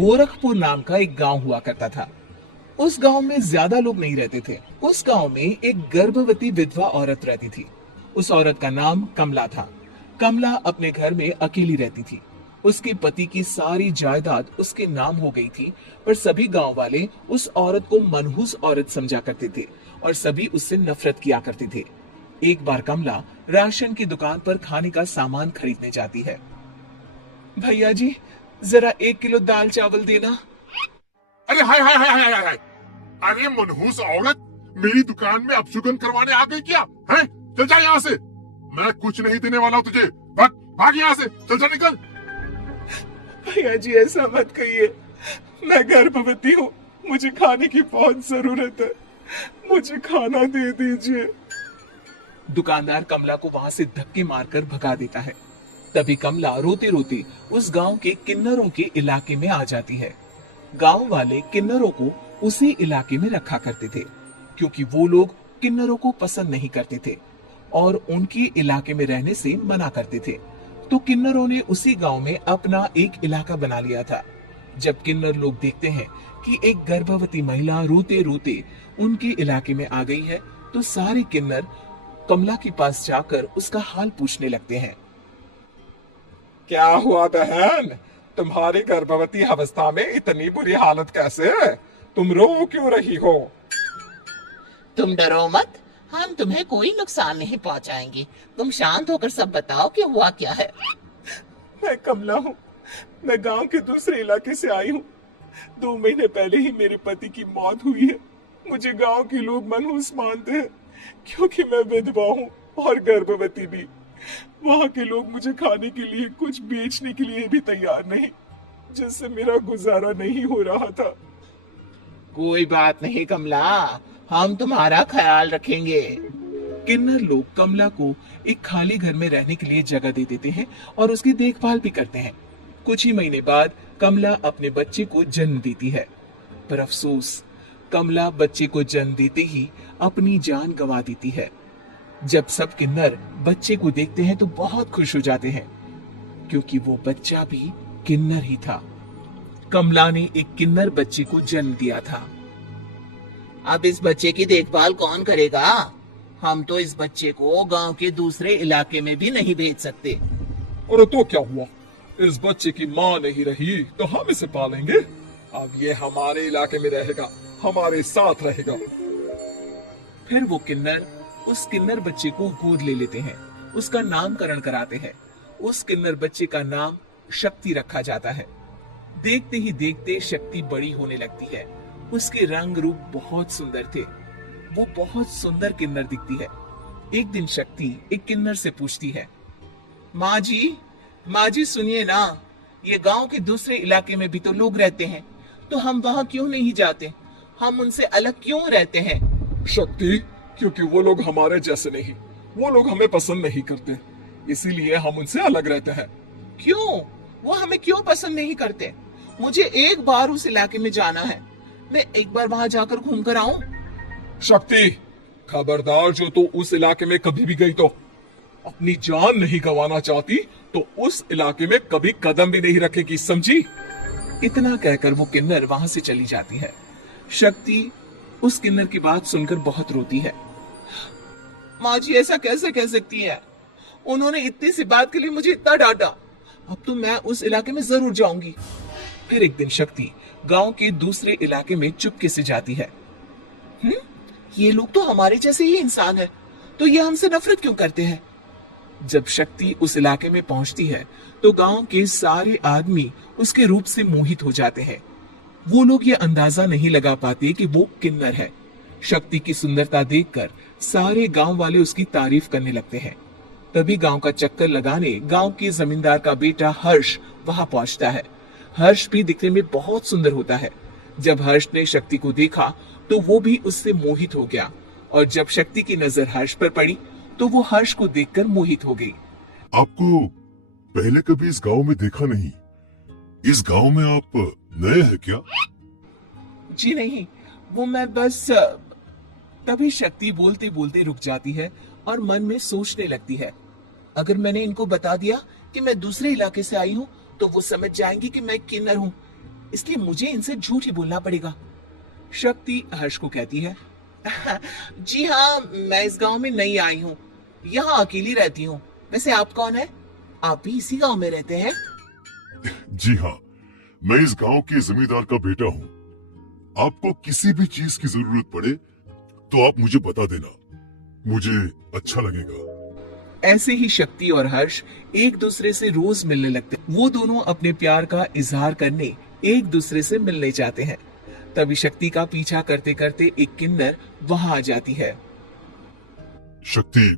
गोरखपुर नाम का एक गांव हुआ करता था। उस गांव में ज्यादा लोग नहीं रहते थे। उस गांव में एक गर्भवती विधवा औरत रहती थी। उस औरत का नाम कमला था। कमला अपने घर में अकेली रहती थी। उसके पति की सारी जायदाद उसके नाम हो गई थी, पर सभी गांव वाले उस औरत को मनहूस औरत समझा करते थे और सभी उससे नफरत किया करते थे। एक बार कमला राशन की दुकान पर खाने का सामान खरीदने जाती है। भैया जी, जरा 1 किलो दाल चावल देना। अरे हाय हाय हाय हाय हाय हाय। अरे मनहूस औरत, मेरी दुकान में अपशुगन करवाने आ गई क्या? हैं? चल जा यहाँ से। मैं कुछ नहीं देने वाला हूँ तुझे। भाग भाग यहाँ से, चल जा निकल। भैया जी, ऐसा मत कहिए। मैं गर्भवती हूँ, मुझे खाने की बहुत जरूरत है। मुझे खाना दे दीजिए। दुकानदार कमला को वहां से धक्के मारकर भगा देता है। तभी कमला रोती रोती उस गांव के किन्नरों के इलाके में आ जाती है। गांव वाले किन्नरों को उसी इलाके में रखा करते थे, क्योंकि वो लोग किन्नरों को पसंद नहीं करते थे और उनके इलाके में रहने से मना करते थे। तो किन्नरों ने उसी गांव में अपना एक इलाका बना लिया था। जब किन्नर लोग देखते हैं कि एक गर्भवती महिला रोते रोते उनके इलाके में आ गई है, तो सारे किन्नर कमला के पास जाकर उसका हाल पूछने लगते हैं। क्या हुआ बहन, तुम्हारी गर्भवती अवस्था में इतनी बुरी हालत कैसे है? तुम रो क्यों रही हो? तुम डरो मत, हम तुम्हें कोई नुकसान नहीं पहुंचाएंगे। तुम शांत होकर सब बताओ कि हुआ क्या है। मैं कमला हूँ। मैं गांव के दूसरे इलाके से आई हूँ। 2 महीने पहले ही मेरे पति की मौत हुई है। मुझे गांव के लोग मनहूस मानते हैं, क्योंकि मैं विधवा हूँ और गर्भवती भी। वहाँ के लोग मुझे खाने के लिए कुछ बेचने के लिए भी तैयार नहीं, जिससे मेरा गुजारा नहीं हो रहा था। कोई बात नहीं कमला, हम तुम्हारा ख्याल रखेंगे। किन्नर लोग कमला को एक खाली घर में रहने के लिए जगह दे देते हैं और उसकी देखभाल भी करते हैं। कुछ ही महीने बाद कमला अपने बच्चे को जन्म देती है, पर अफसोस, कमला बच्चे को जन्म देते ही अपनी जान गंवा देती है। जब सब किन्नर बच्चे को देखते हैं तो बहुत खुश हो जाते हैं, क्योंकि वो बच्चा भी किन्नर ही था। कमला ने एक किन्नर बच्चे को जन्म दिया था। अब इस बच्चे की देखभाल कौन करेगा? हम तो इस बच्चे को गांव के दूसरे इलाके में भी नहीं भेज सकते। और तो क्या हुआ? इस बच्चे की माँ नहीं रही तो हम इसे पालेंगे। अब ये हमारे इलाके में रहेगा, हमारे साथ रहेगा। फिर वो किन्नर उस किन्नर बच्चे को गोद ले लेते हैं, उसका नामकरण कराते हैं। उस किन्नर बच्चे का नाम शक्ति रखा जाता है। देखते ही देखते शक्ति बड़ी होने लगती है। उसके रंग रूप बहुत सुंदर थे। वो बहुत सुंदर किन्नर दिखती है। एक दिन शक्ति एक किन्नर से पूछती है, माँ जी सुनिए ना, ये गांव के दूसरे इलाके में भी तो लोग रहते हैं, तो हम वहाँ क्यों नहीं जाते? हम उनसे अलग क्यों रहते हैं? शक्ति, क्योंकि वो लोग हमारे जैसे नहीं, वो लोग हमें पसंद नहीं करते, इसीलिए हम उनसे अलग रहते हैं। क्यों? वो हमें क्यों पसंद नहीं करते? मुझे एक बार उस इलाके में जाना है, मैं एक बार वहां जाकर घूम कर आऊं। शक्ति, खबरदार, जो तू उस इलाके में कभी भी गई तो अपनी जान नहीं गंवाना चाहती तो उस इलाके में कभी कदम भी नहीं रखेगी, समझी? इतना कहकर वो किन्नर वहां से चली जाती है। शक्ति उस किन्नर की बात सुनकर बहुत रोती है। माँ जी, ऐसा कैसे कह सकती है? उन्होंने इतनी सी बात के लिए मुझे इतना डांटा। अब तो मैं उस इलाके में जरूर जाऊंगी। फिर एक दिन शक्ति गांव के दूसरे इलाके में चुपके से जाती है। ये लोग तो हमारे जैसे ही इंसान है, तो ये हमसे नफरत क्यों करते हैं? जब शक्ति उस इलाके में पहुंचती है तो गांव के सारे आदमी उसके रूप से मोहित हो जाते हैं। वो लोग ये अंदाजा नहीं लगा पाते कि वो किन्नर है। शक्ति की सुंदरता देखकर सारे गांव वाले उसकी तारीफ करने लगते हैं। तभी गांव का चक्कर लगाने गांव के जमींदार का बेटा हर्ष वहां पहुंचता है। हर्ष भी दिखने में बहुत सुंदर होता है। जब हर्ष ने शक्ति को देखा तो वो भी उससे मोहित हो गया, और जब शक्ति की नजर हर्ष पर पड़ी तो वो हर्ष को देखकर मोहित हो गई। आपको पहले कभी इस गांव में देखा नहीं। इस गांव में आप नए हैं क्या? जी नहीं, वो मैं बस। तभी शक्ति बोलते बोलते रुक जाती है और मन में सोचने लगती है, अगर मैंने इनको बता दिया कि मैं दूसरे इलाके से आई हूँ तो वो समझ जाएंगी कि मैं किन्नर हूँ। इसलिए मुझे इनसे झूठ ही बोलना पड़ेगा। शक्ति हर्ष को कहती है, जी हाँ, मैं इस गांव में नई आई हूँ, यहाँ अकेली रहती हूँ। वैसे आप कौन है? आप भी इसी गांव में रहते हैं? जी हाँ, मैं इस गांव के जमींदार का बेटा हूँ। आपको किसी भी चीज की जरूरत पड़े तो आप मुझे बता देना, मुझे अच्छा लगेगा। ऐसे ही शक्ति और हर्ष एक दूसरे से रोज मिलने लगते। वो दोनों अपने प्यार का इजहार करने एक दूसरे से मिलने जाते हैं। तभी शक्ति का पीछा करते करते एक किन्नर वहां आ जाती है। शक्ति,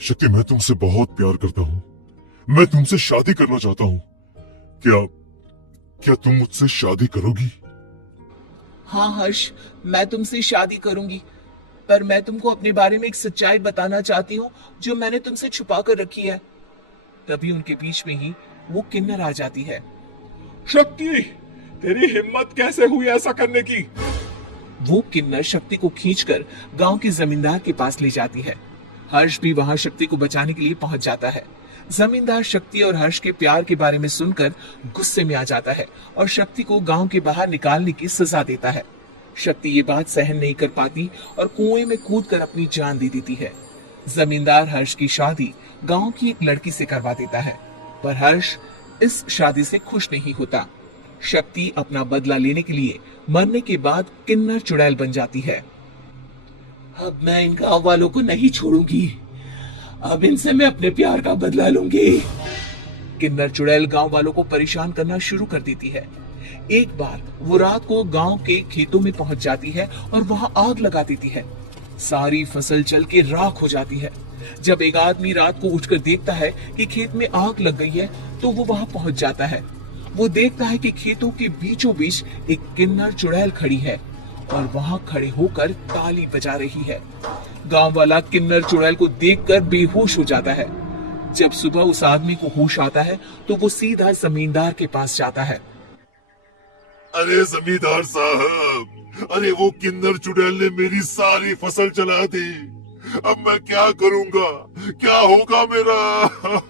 शक्ति, मैं तुमसे बहुत प्यार करता हूँ। मैं तुमसे शादी करना चाहता हूँ। क्या तुम मुझसे शादी करोगी? हाँ हर्ष, मैं तुमसे शादी करूंगी, पर मैं तुमको अपने बारे में एक सच्चाई बताना चाहती हूँ जो मैंने तुमसे छुपा कर रखी है। तभी उनके बीच में ही वो किन्नर आ जाती है। शक्ति, तेरी हिम्मत कैसे हुई ऐसा करने की? वो किन्नर शक्ति को खींचकर गांव के जमींदार के पास ले जाती है। हर्ष भी वहां शक्ति को बचाने के लिए पहुंच जाता है। जमींदार शक्ति और हर्ष के प्यार के बारे में सुनकर गुस्से में आ जाता है और शक्ति को गांव के बाहर निकालने की सजा देता है। शक्ति ये बात सहन नहीं कर पाती और कुएं में कूदकर अपनी जान दे देती है। जमींदार हर्ष की शादी गांव की एक लड़की से करवा देता है, पर हर्ष इस शादी से खुश नहीं होता। शक्ति अपना बदला लेने के लिए मरने के बाद किन्नर चुड़ैल बन जाती है। अब मैं इन गांव वालों को नहीं छोड़ूंगी, अब इनसे मैं अपने प्यार का बदला लूंगी। किन्नर चुड़ैल गांव वालों को परेशान करना शुरू कर देती है। एक बार वो रात को गांव के खेतों में पहुंच जाती है और वहां आग लगा देती है। सारी फसल जल के राख हो जाती है। जब एक आदमी रात को उठकर देखता है कि खेत में आग लग गई है, तो वो वहां पहुंच जाता है। वो देखता है कि खेतों के बीचों बीच एक किन्नर चुड़ैल खड़ी है और वहां खड़े होकर ताली बजा रही है। गांव वाला किन्नर चुड़ैल को देखकर बेहोश हो जाता है। जब सुबह उस आदमी को होश आता है तो वो सीधा जमींदार के पास जाता है। अरे जमींदार साहब, अरे वो किन्नर चुड़ैल ने मेरी सारी फसल जला दी। अब मैं क्या करूंगा? क्या होगा मेरा?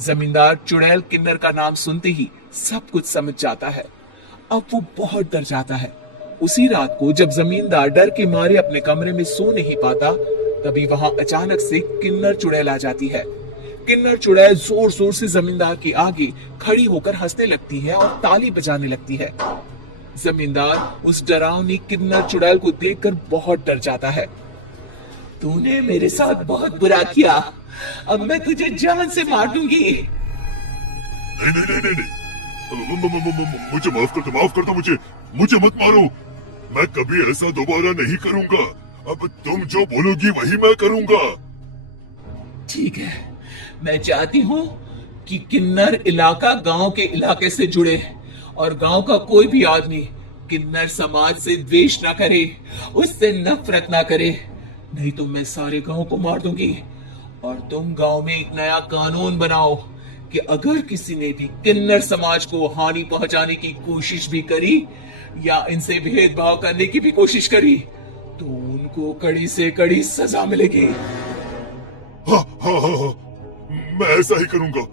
जमींदार चुड़ैल किन्नर का नाम सुनते ही सब कुछ समझ जाता है। अब वो बहुत डर जाता है। उसी रात को जब जमींदार डर के मारे अपने कमरे में सो नहीं पाता, तभी वहां अचानक से किन्नर चुड़ैल आ जाती है। किन्नर चुड़ैल जोर जोर से जमींदार के आगे खड़ी होकर हंसने लगती है और ताली बजाने लगती है। जमींदार उस डरावनी किन्नर चुड़ैल को देखकर बहुत डर जाता है। तूने मेरे साथ बहुत बुरा किया, अब मैं तुझे जान से मार दूंगी। नहीं नहीं नहीं नहीं, मुझे माफ कर दो, मुझे मत मारो। मैं कभी ऐसा दोबारा नहीं करूंगा। अब तुम जो बोलोगी वही मैं करूंगा। ठीक है, मैं चाहती हूँ कि किन्नर इलाका गांव के इलाके से जुड़े और गांव का कोई भी आदमी किन्नर समाज से द्वेष ना करे, उससे नफरत ना करे, नहीं तो मैं सारे गांव को मार दूंगी। और तुम गांव में एक नया कानून बनाओ कि अगर किसी ने भी किन्नर समाज को हानि पहुंचाने की कोशिश भी करी या इनसे भेदभाव करने की भी कोशिश करी, तो उनको कड़ी से कड़ी सजा मिलेगी। हाँ हाँ हाँ हाँ, मैं ऐसा ही करूंगा।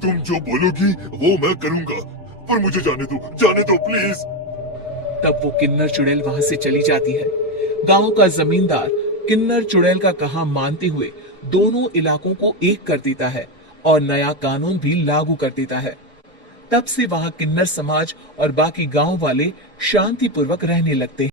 तुम जो बोलोगी वो मैं करूंगा, पर मुझे जाने दो प्लीज। तब वो किन्नर चुड़ैल वहां से चली जाती है। गांव का जमींदार किन्नर चुड़ैल का कहा मानते हुए दोनों इलाकों को एक कर देता है और नया कानून भी लागू कर देता है। तब से वहां किन्नर समाज और बाकी गांव वाले शांतिपूर्वक रहने लगते हैं।